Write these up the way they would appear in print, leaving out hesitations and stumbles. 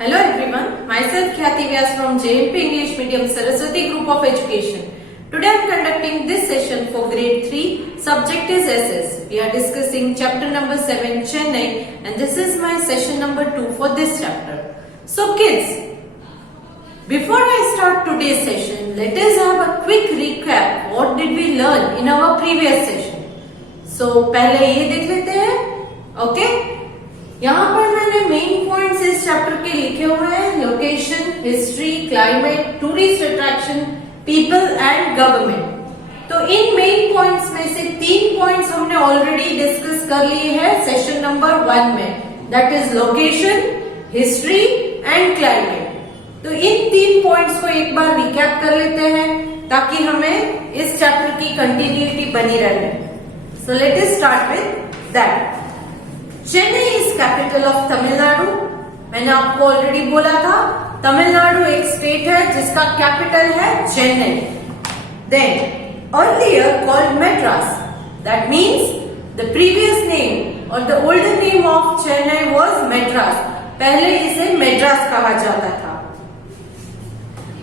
Hello everyone, myself Khyati Vyas from JMP English Medium Saraswati Group of Education. Today I am conducting this session for grade 3, subject is SS. We are discussing chapter number 7 Chennai and this is my session number 2 for this chapter. So kids, before I start today's session, let us have a quick recap. What did we learn in our previous session? So पहले ये देख लेते हैं, okay? यहाँ पर मैंने main points इस chapter के लिखे हुए हैं, location, history, climate, tourist attraction, people and government. तो इन मेन पॉइंट्स में से 3 पॉइंट्स हमने ऑलरेडी डिस्कस कर लिए हैं सेशन नंबर 1 में, that is location, history and climate. तो इन 3 पॉइंट्स को एक बार रिकैप कर लेते हैं ताकि हमें इस चैप्टर की कंटिन्यूटी बनी रहे। So let us start with that. Chennai is capital of Tamil Nadu. मैंने आपको ऑलरेडी बोला था तमिलनाडु एक स्टेट है जिसका कैपिटल है Chennai. Then earlier called Madras, that means the previous name और the older name of Chennai was Madras. पहले इसे मैड्रास कहा जाता था।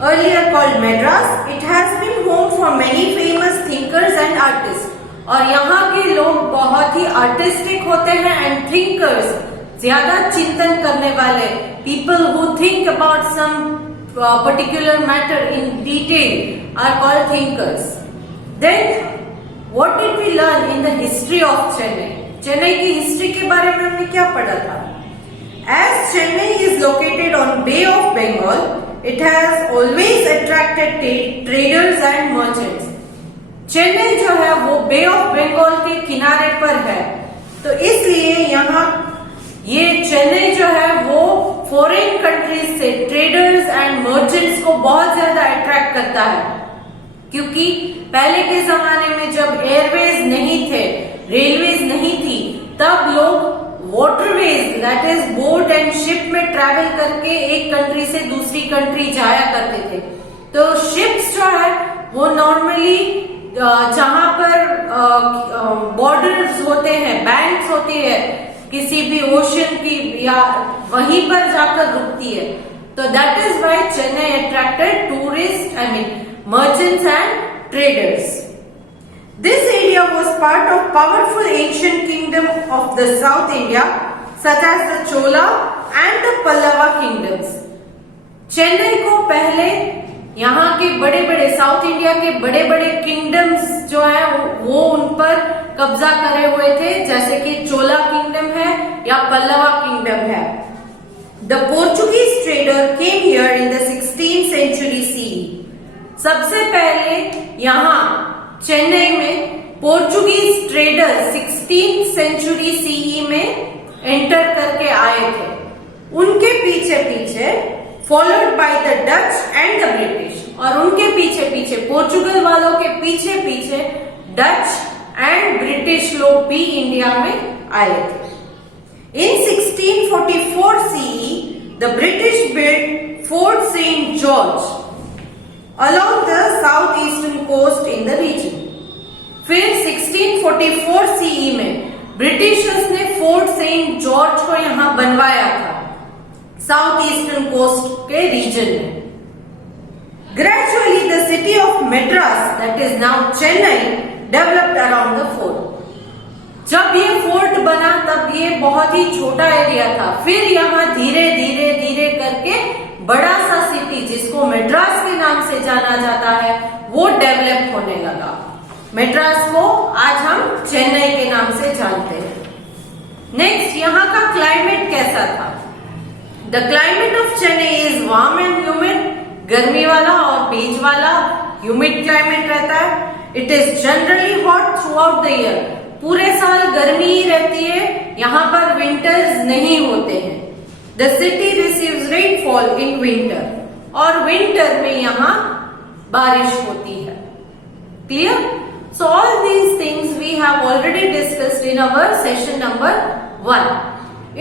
Earlier called Madras, it has been home for many famous thinkers and artists. और यहाँ के लोग बहुत ही आर्टिस्टिक होते हैं एंड थिंकर्स, ज्यादा चिंतन करने वाले, people who think about some particular matter in detail are called thinkers. Then what did we learn in the history of Chennai? Chennai की हिस्ट्री के बारे में हमने क्या पढ़ा था? As Chennai is located on Bay of Bengal, it has always attracted traders and merchants. Chennai जो है वो बे ऑफ बंगाल के किनारे पर है, तो इसलिए यहाँ ये चेन्नई जो है वो फॉरेन कंट्रीज से ट्रेडर्स एंड मर्चेंट्स को बहुत ज्यादा अट्रैक्ट करता है, क्योंकि पहले के जमाने में जब एयरवेज नहीं थे, रेलवेज नहीं थी, तब लोग waterways that is boat and ship में ट्रैवल करके एक कंट्री से दूसरी कंट्री जाया करते थे। तो शिप्स जो है वो नॉर्मली जहां पर बॉर्डर्स होते हैं, बैंक्स होती है किसी भी ओशन की, या वहीं पर जाकर रुकती है। तो that is why Chennai attracted tourist, I mean merchants and traders. This area was part of powerful ancient kingdom of the South India, such as the Chola and the Pallava kingdoms. Chennai को पहले यहाँ के बड़े बड़े साउथ इंडिया के बड़े बड़े kingdoms जो है वो उन पर कब्जा करे हुए थे, जैसे कि चोला किंगडम है या पल्लवा किंगडम है। The Portuguese trader came here in the 16th century CE. सबसे पहले यहाँ चेन्नई में Portuguese trader 16th century CE में एंटर करके आए थे। उनके पीछे पीछे followed by the Dutch and the British, और उनके पीछे पीछे पोर्चुगल वालों के पीछे पीछे डच एंड ब्रिटिश लोग भी इंडिया में आए थे। In 1644 CE the British build Fort Saint George along the southeastern coast in the region. फिर 1644 CE में ब्रिटिशर्स ने फोर्ट सेंट जॉर्ज को यहाँ बनवाया था साउथ ईस्टर्न कोस्ट के रीजन में। Gradually the city of Madras that is now Chennai developed around the fort. जब ये फोर्ट बना तब ये बहुत ही छोटा एरिया था, फिर यहाँ धीरे धीरे धीरे करके बड़ा सा सिटी जिसको मैड्रास के नाम से जाना जाता है वो डेवलप होने लगा। मैड्रास को आज हम चेन्नई के नाम से जानते हैं। नेक्स्ट, यहाँ का क्लाइमेट कैसा था? The climate of Chennai is warm and humid, गर्मी वाला और भीज वाला ह्यूमिड क्लाइमेट रहता है। It is generally hot through out the year, पूरे साल गर्मी ही रहती है, यहाँ पर विंटर्स नहीं होते हैं। The city receives rainfall in winter, और विंटर में यहाँ बारिश होती है। Clear? So all these things we have already discussed in our session number 1.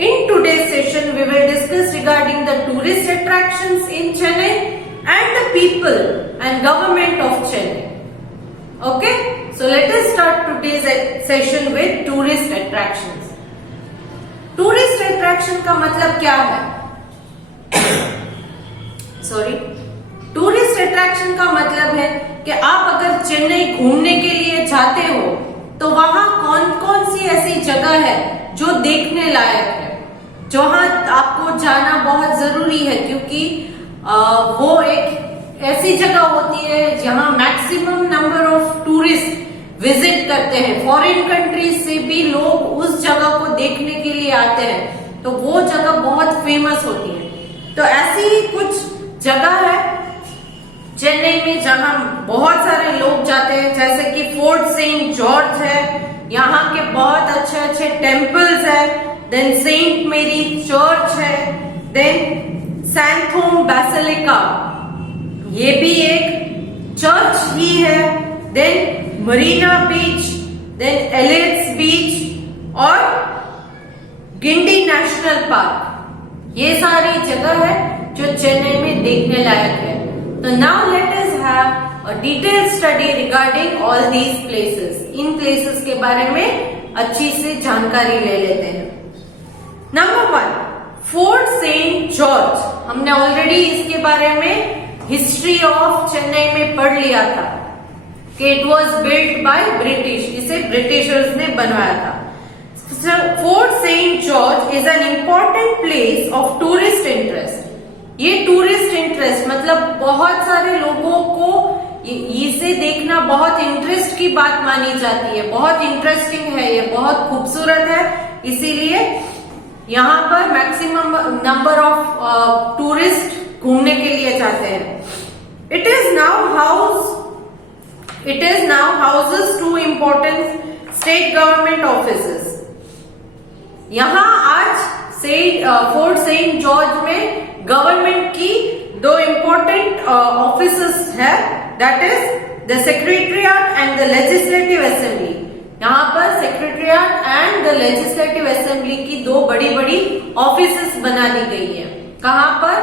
In today's session we will discuss regarding the tourist attractions in Chennai and the people and government of Chennai. Okay? So let us start today's session with tourist attractions. Tourist attraction का मतलब क्या है? Sorry, tourist attraction का मतलब है कि आप अगर चेन्नई घूमने के लिए जाते हो तो वहां कौन कौन सी ऐसी जगह है जो देखने लायक है, जहां आपको जाना बहुत जरूरी है, क्योंकि वो एक ऐसी जगह होती है जहां maximum number of tourist visit करते हैं। फॉरेन कंट्रीज से भी लोग उस जगह को देखने के लिए आते हैं, तो वो जगह बहुत फेमस होती है। तो ऐसी कुछ जगह है चेन्नई में जहां बहुत सारे लोग जाते हैं, जैसे कि फोर्ट सेंट जॉर्ज है, यहाँ के बहुत अच्छे अच्छे टेम्पल्स है, देन सेंट मेरी चर्च है, देन सैंथोम बेसिलिका, ये भी एक चर्च ही है, देन मरीना बीच, देन एलियट्स बीच और गिंडी नेशनल पार्क, ये सारी जगह है जो चेन्नई में देखने लायक है। तो now let us have a detail study regarding all these places. इन प्लेसेस के बारे में अच्छी से जानकारी ले लेते हैं। Number 1, Fort Saint George. हमने ऑलरेडी इसके बारे में हिस्ट्री ऑफ चेन्नई में पढ़ लिया था कि it was built by British, इसे ब्रिटिशर्स ने बनवाया था। Fort Saint George is an important place of tourist interest. ये टूरिस्ट इंटरेस्ट मतलब बहुत सारे लोगों को इसे देखना बहुत इंटरेस्ट की बात मानी जाती है, बहुत इंटरेस्टिंग है, ये बहुत खूबसूरत है, इसीलिए यहाँ पर मैक्सिमम नंबर ऑफ टूरिस्ट घूमने के लिए जाते हैं। It is now houses two important state government offices. यहाँ आज फोर्ट सेंट जॉर्ज में गवर्नमेंट की 2 इम्पोर्टेंट ऑफिसेस है, that is the secretariat and the legislative assembly. यहाँ पर secretariat and the legislative assembly की 2 बड़ी बड़ी ऑफिसेस बना दी गई है। कहाँ पर?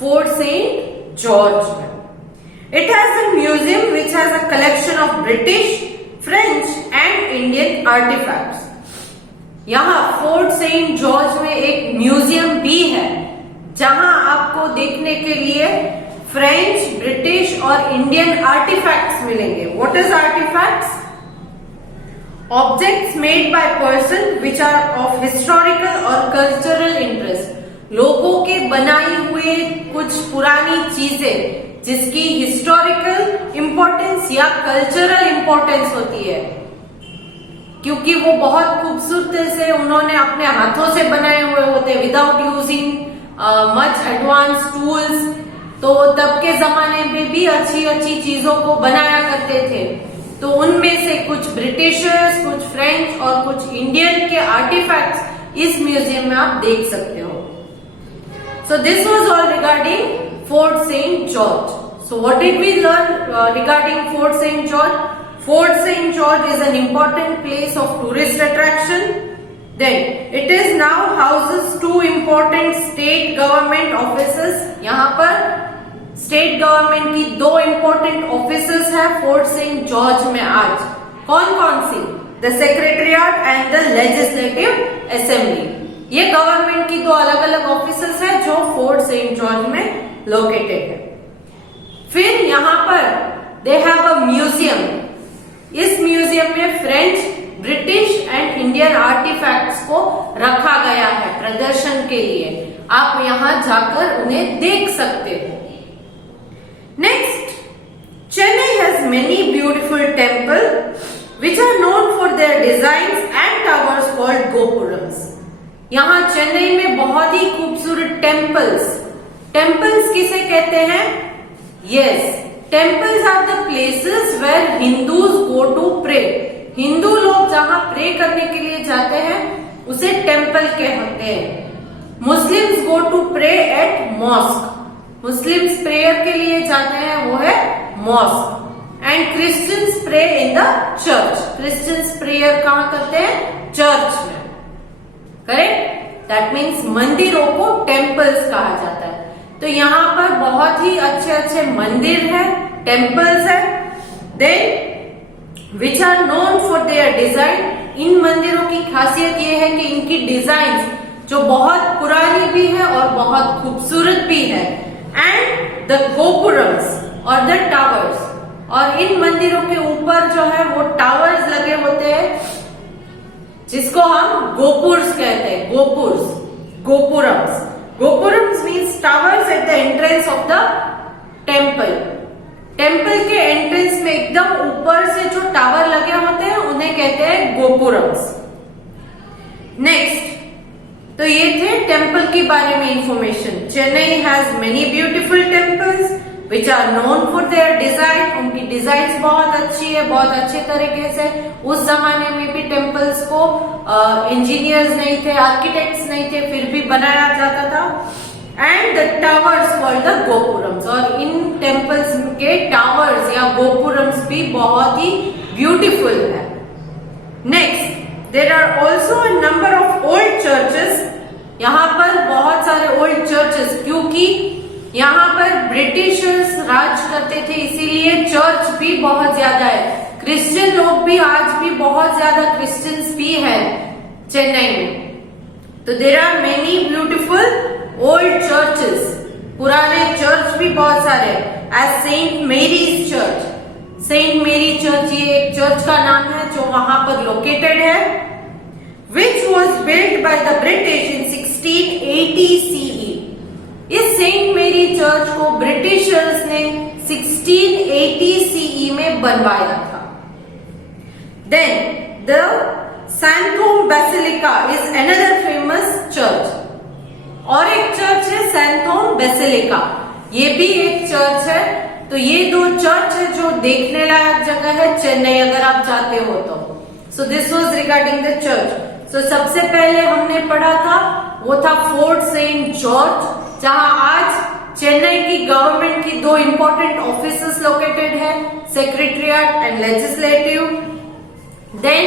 फोर्ट सेंट जॉर्ज में। It has a museum which has a collection of British, French and Indian artifacts. यहाँ फोर्ट सेंट जॉर्ज में एक म्यूजियम भी है जहां आपको देखने के लिए फ्रेंच, ब्रिटिश और इंडियन आर्टिफैक्ट्स मिलेंगे। What is artifacts? Objects made by person which are of historical और कल्चरल इंटरेस्ट। लोगों के बनाई हुए कुछ पुरानी चीजें जिसकी हिस्टोरिकल इंपॉर्टेंस या कल्चरल इंपॉर्टेंस होती है, क्योंकि वो बहुत खूबसूरती से उन्होंने अपने हाथों से बनाए हुए होते, without using much advance tools. तो तब के जमाने में भी अच्छी अच्छी चीजों को बनाया करते थे। तो उनमें से कुछ ब्रिटिशर्स, कुछ फ्रेंच और कुछ इंडियन के आर्टिफैक्ट्स इस म्यूजियम में आप देख सकते हो। सो this was all regarding Fort St. George. So what did we learn regarding Fort St. George? Fort St. George is an important place of tourist attraction. Then it is now houses 2 important state government offices. यहाँ पर state government की 2 important offices है Fort St. George में आज। कौन कौन सी? The Secretariat and the Legislative Assembly. ये गवर्नमेंट की 2 अलग अलग ऑफिसेस है जो फोर्ट सेंट जॉर्ज में लोकेटेड है। फिर यहाँ पर दे हैव अ म्यूजियम। इस म्यूजियम में French, British and Indian artifacts को रखा गया है प्रदर्शन के लिए। आप यहाँ जाकर उन्हें देख सकते हो। Next, Chennai has many beautiful temple which are known for their designs and towers called gopurams. यहाँ चेन्नई में बहुत ही खूबसूरत टेम्पल्स किसे कहते हैं? Yes, temples are the places where Hindus go to pray. हिंदू लोग जहां प्रे करने के लिए जाते हैं उसे टेम्पल कहते हैं। Muslims go to pray at mosque. Muslims prayer के लिए जाते हैं, वो है mosque. And Christians pray in the church. Christians prayer कहां करते हैं? चर्च में। करेक्ट? दैट मीन्स मंदिरों को टेम्पल्स कहा जाता है। तो यहाँ पर बहुत ही अच्छे अच्छे मंदिर है, टेम्पल्स है, then which are known for their design. इन मंदिरों की खासियत ये है कि इनकी डिजाइन जो बहुत पुरानी भी है और बहुत खूबसूरत भी है। एंड द गोपुरम्स और द टावर्स। और इन मंदिरों के ऊपर जो है वो टावर्स लगे होते हैं जिसको हम गोपुर्स कहते हैं, gopurams. Gopurams means towers at the entrance of the temple. Temple के एंट्रेंस में एकदम ऊपर से जो टावर लगे होते हैं उन्हें कहते हैं गोपुरम्स। नेक्स्ट, तो ये थे टेम्पल के बारे में information. Chennai has many beautiful temples which are known for their design. उनकी डिजाइन बहुत अच्छी है, बहुत अच्छे तरीके से। उस जमाने में भी टेम्पल्स को इंजीनियर्स नहीं थे, आर्किटेक्ट्स नहीं थे, फिर भी बनाया जाता था। And the towers called the gopurams, और इन टेम्पल्स के टावर्स या गोपुरम्स भी बहुत ही ब्यूटीफुल है। Next, there are also a number of old churches. यहाँ पर बहुत सारे ओल्ड चर्चेस, क्योंकि यहाँ पर ब्रिटिशर्स राज करते थे, इसीलिए चर्च भी बहुत ज्यादा है। क्रिश्चियन लोग भी आज भी बहुत ज्यादा क्रिश्चियंस भी है चेन्नई में। तो there are many beautiful old churches, पुराने चर्च भी बहुत सारे, as Saint Mary's church. Saint Mary church ये एक चर्च का नाम है जो वहां पर लोकेटेड है, which was build by the British in 1680 CE। इस सेंट मेरी चर्च को ब्रिटिशर्स ने 1680 CE में बनवाया था। Then the Santhome basilica is another famous church. और एक चर्च है सैंथोम बेसिलिका, ये भी एक चर्च है। तो ये दो चर्च है जो देखने लायक जगह है चेन्नई, अगर आप जाते हो तो। So this was regarding the church. So सबसे पहले हमने पढ़ा था वो था फोर्ट सेंट जॉर्ज, जहां आज चेन्नई की गवर्नमेंट की दो इंपॉर्टेंट ऑफिसेस लोकेटेड है, secretariat and legislative. Then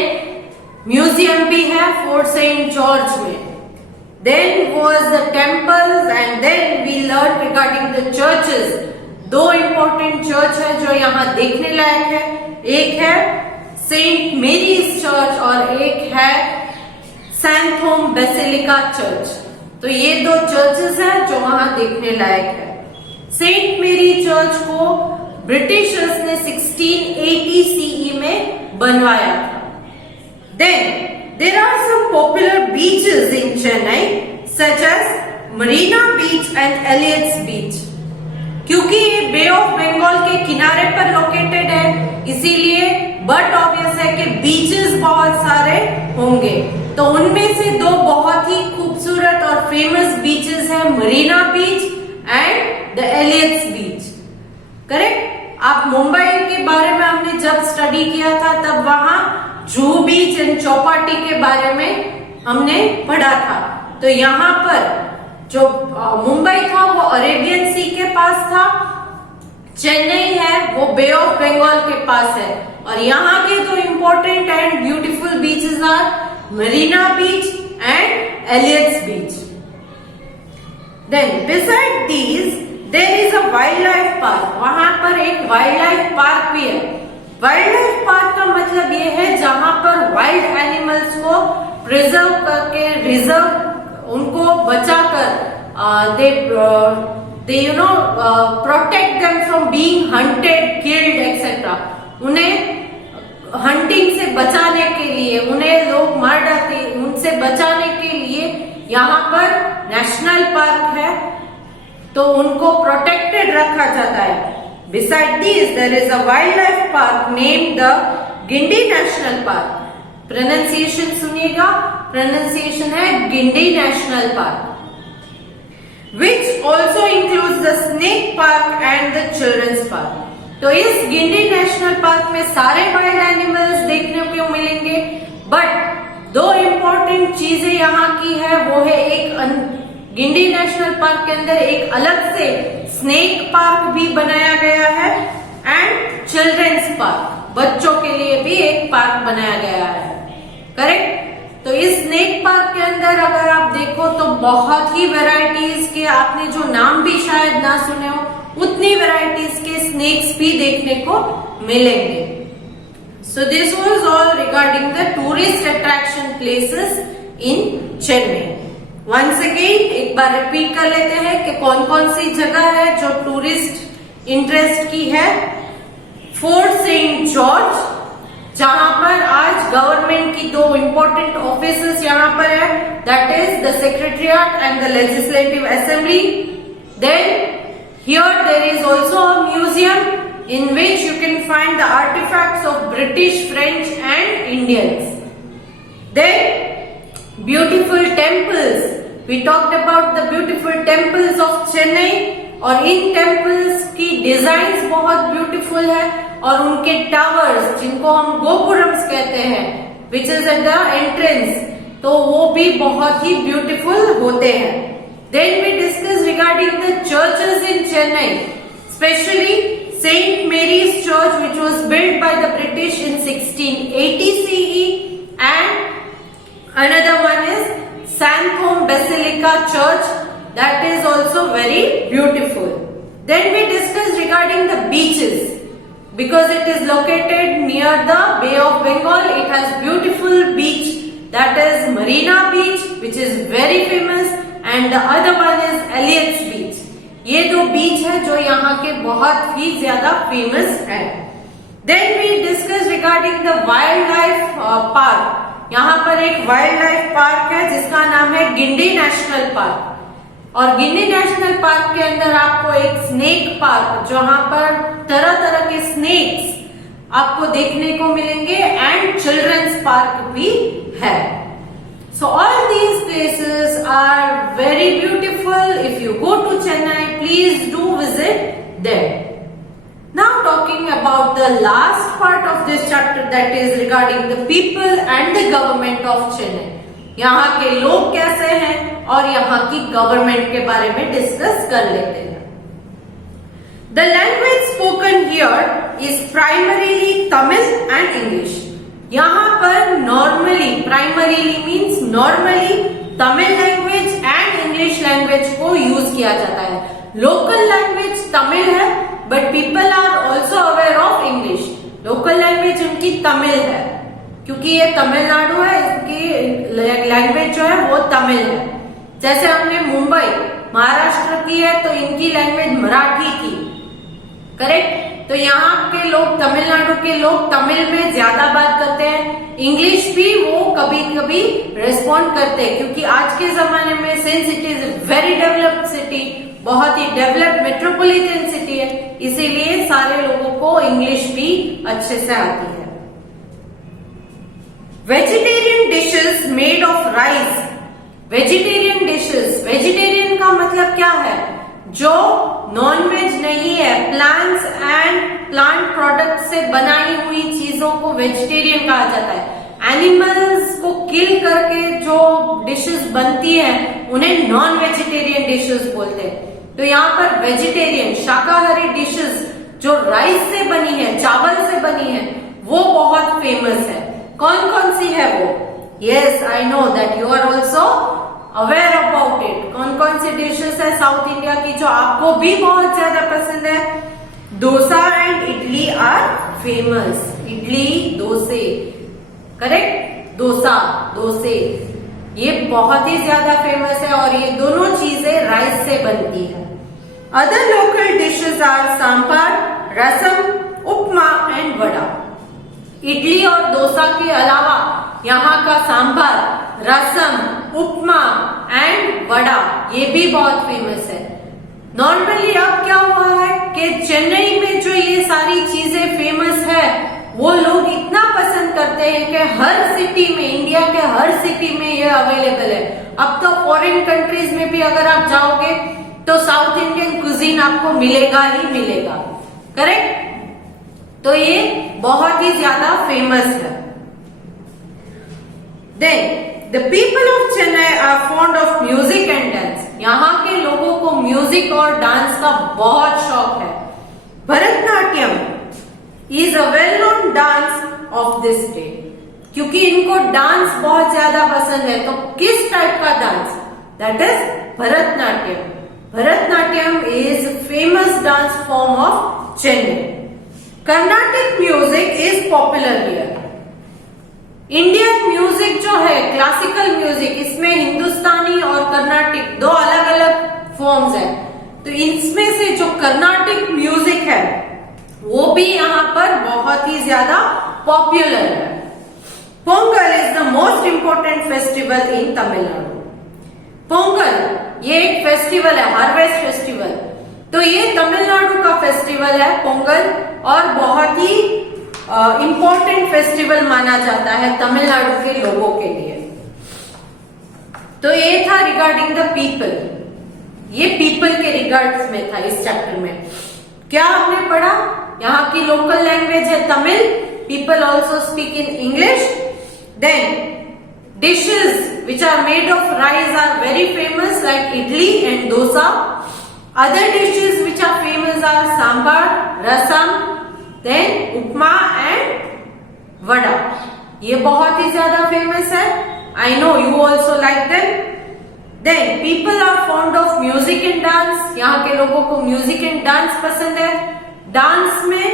museum भी है फोर्ट सेंट जॉर्ज में। Then was the temples and then we learn regarding the churches. दो इंपॉर्टेंट चर्च है जो यहाँ देखने लायक है, एक है सेंट मेरीज चर्च और एक है सैंथोम बेसिलिका चर्च। तो ये दो चर्चेस हैं जो वहां देखने लायक है। सेंट मेरी चर्च को ब्रिटिशर्स ने 1680 CE में बनवाया था। Then there are some popular beaches in Chennai such as Marina beach and Elliot's Beach. क्योंकि ये बे ऑफ बंगाल के किनारे पर लोकेटेड है, इसीलिए बट ऑब्वियस है कि बीचेस बहुत सारे होंगे। तो उनमें से दो बहुत ही खूबसूरत और फेमस बीचेस हैं, Marina beach and the Elliot's Beach. Correct. आप मुंबई के बारे में हमने जब स्टडी किया था तब वहां जुहू बीच एंड चौपाटी के बारे में हमने पढ़ा था। तो यहाँ पर जो मुंबई था वो अरेबियन सी के पास था, चेन्नई है वो बे ऑफ बंगाल के पास है। और यहाँ के दो important and beautiful beaches are Marina beach and Elliot's beach. Then beside these there is a wild life park. वहां पर एक वाइल्ड लाइफ पार्क भी है। वाइल्ड लाइफ पार्क का मतलब ये है जहां पर वाइल्ड एनिमल्स को प्रिजर्व करके, रिजर्व उनको बचाकर they protect them from being hunted, killed etcetera. उन्हें हंटिंग से बचाने के लिए, उन्हें लोग मार डालते, उनसे बचाने के लिए यहाँ पर नेशनल पार्क है, तो उनको प्रोटेक्टेड रखा जाता है। Beside this there is a wild life park named the Guindy national park. Pronunciation सुनिएगा, प्रोनाउंसिएशन है Guindy national park, which also includes the snake park and the children's park. तो इस गिंडी नेशनल पार्क में सारे वाइल्ड एनिमल्स देखने को मिलेंगे, बट दो इंपॉर्टेंट चीजें यहाँ की है, वो है एक गिंडी नेशनल पार्क के अंदर एक अलग से स्नेक पार्क भी बनाया गया है एंड चिल्ड्रंस पार्क, बच्चों के लिए भी एक पार्क बनाया गया है। करेक्ट। तो इस स्नेक पार्क के अंदर अगर आप देखो तो बहुत ही वैरायटीज के, आपने जो नाम भी शायद ना सुने हो, उतनी वैरायटीज के स्नेक्स भी देखने को मिलेंगे। So this was all regarding the tourist attraction places in Chennai. Once again एक बार रिपीट कर लेते हैं कि कौन कौन सी जगह है जो टूरिस्ट इंटरेस्ट की है। फोर्ट सेंट जॉर्ज, जहां पर आज गवर्नमेंट की 2 इंपॉर्टेंट ऑफिसेस यहां पर है, that is the secretariat and the legislative assembly. Then here there is also a museum in which you can find the artifacts of British, French and Indians. Then beautiful temples. We talked about the beautiful temples of Chennai, और इन temples की designs बहुत beautiful है और उनके towers जिनको हम गोपुरम्स कहते हैं which is at the entrance, तो वो भी बहुत ही ब्यूटीफुल होते हैं। Then we discussed regarding the churches in Chennai, especially Saint Mary's Church, which was built by the British in 1680 CE, and another one is Santhome Basilica Church, that is also very beautiful. Then we discussed regarding the beaches, because it is located near the Bay of Bengal. It has beautiful beach, that is Marina Beach, which is very famous, and the other one is Elliot's Beach. ये 2 बीच है जो यहाँ के बहुत ही ज्यादा famous है। Then we discuss regarding the wild life park. यहाँ पर एक वाइल्ड लाइफ पार्क है जिसका नाम है गिंडी नेशनल पार्क, और गिंडी नेशनल पार्क के अंदर आपको एक स्नेक पार्क, जहाँ पर तरह तरह के स्नेक्स आपको देखने को मिलेंगे, एंड चिल्ड्रंस पार्क भी है। So all these places are very beautiful. If you go to Chennai, please do visit there. Now talking about the last part of this chapter, that is regarding the people and the government of Chennai. यहाँ के लोग कैसे हैं और यहाँ की government के बारे में डिस्कस कर लेते हैं। The language spoken here is primarily Tamil and English. यहाँ पर normally, primarily means normally Tamil language and English language को यूज किया जाता है। लोकल लैंग्वेज तमिल है, but people are also aware of English. Local language उनकी तमिल है, क्योंकि ये तमिलनाडु है, इसकी लैंग्वेज जो है वो तमिल है। जैसे हमने मुंबई महाराष्ट्र की है, तो इनकी लैंग्वेज मराठी थी, करेक्ट। तो यहाँ के लोग, तमिलनाडु के लोग तमिल में ज्यादा बात करते हैं, इंग्लिश भी वो कभी कभी रेस्पॉन्ड करते हैं, क्योंकि आज के जमाने में since it is very developed city, बहुत ही डेवलप्ड मेट्रोपॉलिटन सिटी है, इसीलिए सारे लोगों को इंग्लिश भी अच्छे से आती है। Vegetarian dishes made of rice. Vegetarian dishes, vegetarian का मतलब क्या है? जो नॉनवेज नहीं है, प्लांट्स एंड प्लांट प्रोडक्ट से बनाई हुई चीजों को वेजिटेरियन कहा जाता है। एनिमल्स को किल करके जो डिशेस बनती हैं उन्हें नॉन वेजिटेरियन डिशेस बोलते हैं। तो यहाँ पर वेजिटेरियन शाकाहारी डिशेस जो राइस से बनी है, चावल से बनी है, वो बहुत फेमस है। कौन कौन सी है वो? Yes, I know that you are also aware about it. कौन कौन सी डिशेस है साउथ इंडिया की जो आपको भी बहुत ज्यादा पसंद है? Dosa and idli are famous. Idli, डोसे, करेक्ट, डोसा, डोसे, ये बहुत ही ज्यादा फेमस है और ये दोनों चीजें राइस से बनती है। Other local dishes are sambar, rasam, upma and vada. Idli और डोसा के अलावा यहाँ का सांभर, रसम, उपमा एंड वड़ा, ये भी बहुत फेमस है। नॉर्मली अब क्या हुआ है कि चेन्नई में जो ये सारी चीजें फेमस है, वो लोग इतना पसंद करते हैं कि हर सिटी में, इंडिया के हर सिटी में ये अवेलेबल है। अब तो फॉरेन कंट्रीज में भी अगर आप जाओगे तो साउथ इंडियन कुजीन आपको मिलेगा ही मिलेगा, करेक्ट। तो ये बहुत ही ज्यादा फेमस है। Then the people of Chennai are fond of music and dance. यहाँ के लोगों को म्यूजिक और डांस का बहुत शौक है। Bharatanatyam is a well known dance of this day. क्योंकि इनको डांस बहुत ज्यादा पसंद है, तो किस टाइप का dance? That is Bharatanatyam. Bharatanatyam is famous dance form of Chennai. Carnatic music is popular here. Indian music जो है, क्लासिकल म्यूजिक, इसमें हिंदुस्तानी और कर्नाटिक दो अलग अलग फॉर्म्स है। तो इसमें से जो कर्नाटिक म्यूजिक है वो भी यहाँ पर बहुत ही ज्यादा पॉपुलर है। Pongal is the most important festival in Tamil Nadu. Pongal ये एक फेस्टिवल है, हार्वेस्ट फेस्टिवल। तो ये तमिलनाडु का फेस्टिवल है पोंगल, और बहुत ही इंपॉर्टेंट फेस्टिवल माना जाता है तमिलनाडु के लोगों के लिए। तो ये था रिगार्डिंग द पीपल, ये पीपल के रिगार्ड्स में था इस चैप्टर में। क्या हमने पढ़ा? यहाँ की लोकल लैंग्वेज है Tamil, people also speak in English. Then dishes which are made of rice are very famous, like idli and dosa. Other dishes which are famous are sambar, rasam, then upma and vada. ये बहुत ही ज्यादा famous है। I know you also like them. Then people are fond of music and dance. यहाँ के लोगों को music and dance पसंद है। डांस में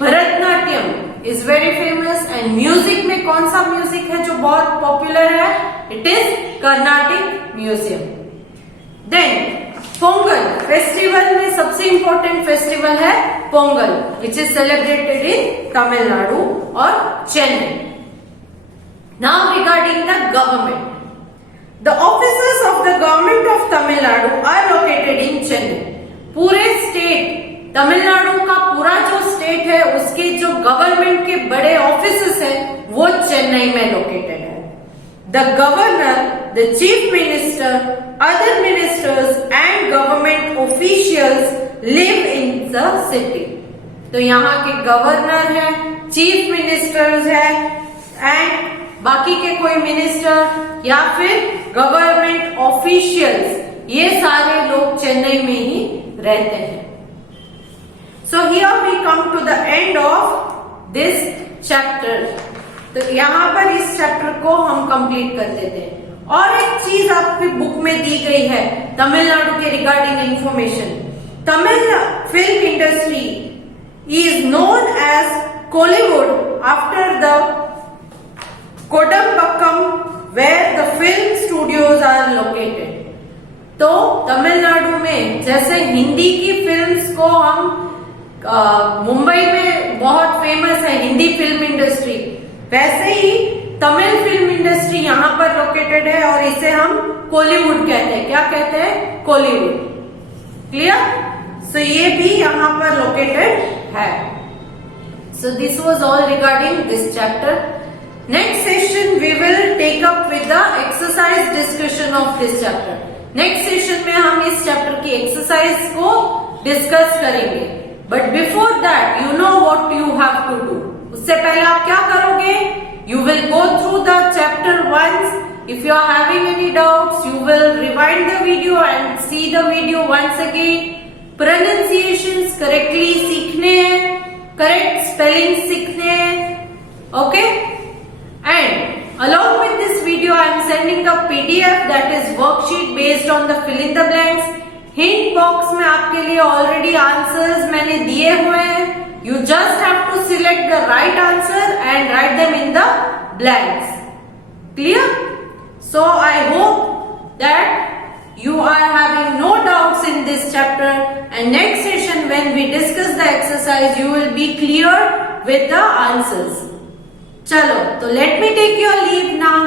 Bharatanatyam is very famous, and music में कौन सा म्यूजिक है जो बहुत पॉपुलर है? It is Carnatic museum. Then Pongal festival में सबसे इंपॉर्टेंट फेस्टिवल है Pongal, which is celebrated in Tamil Nadu और Chennai. Now regarding the government, the officers of the government of Tamil Nadu are located in Chennai. पूरे स्टेट, तमिलनाडु का पूरा जो स्टेट है उसके जो गवर्नमेंट के बड़े ऑफिसेस हैं वो चेन्नई में लोकेटेड है। The governor, the chief minister, other ministers and government officials live in the city. तो यहाँ के गवर्नर है, चीफ मिनिस्टर्स है, एंड बाकी के कोई मिनिस्टर या फिर गवर्नमेंट ऑफिशियल्स, ये सारे लोग चेन्नई में ही रहते हैं। So here we come to the end of this chapter. तो यहाँ पर इस चैप्टर को हम कंप्लीट कर देते हैं। और एक चीज आपकी बुक में दी गई है तमिलनाडु के regarding information. Tamil film industry is known as Kollywood after the Kodambakkam where the film studios are located. तो तमिलनाडु में जैसे हिंदी की फिल्म्स को हम मुंबई में बहुत फेमस है हिंदी फिल्म इंडस्ट्री, वैसे ही तमिल फिल्म इंडस्ट्री यहाँ पर लोकेटेड है और इसे हम कोलीवुड कहते हैं। क्या कहते हैं? कोलीवुड। क्लियर? सो ये भी यहाँ पर लोकेटेड है। So this was all regarding this chapter. Next session we will take up with the exercise discussion of this chapter. Next session में हम इस चैप्टर की एक्सरसाइज को डिस्कस करेंगे। But before that you know what you have to do. उससे पहले आप क्या करोगे? You will go through the chapter once. If you are having any doubts you will rewind the video and see the video once again. Pronunciations correctly सीखने हैं, correct spelling सीखने हैं, okay. And along with this video I am sending a PDF that is worksheet based on the fill in the blanks. Hint box में आपके लिए already answers मैंने दिए हुए हैं। You just have to select the right answer and write them in the blanks. Clear? So I hope that you are having no doubts in this chapter, and next session when we discuss the exercise you will be clear with the answers. चलो, तो let me take your leave now.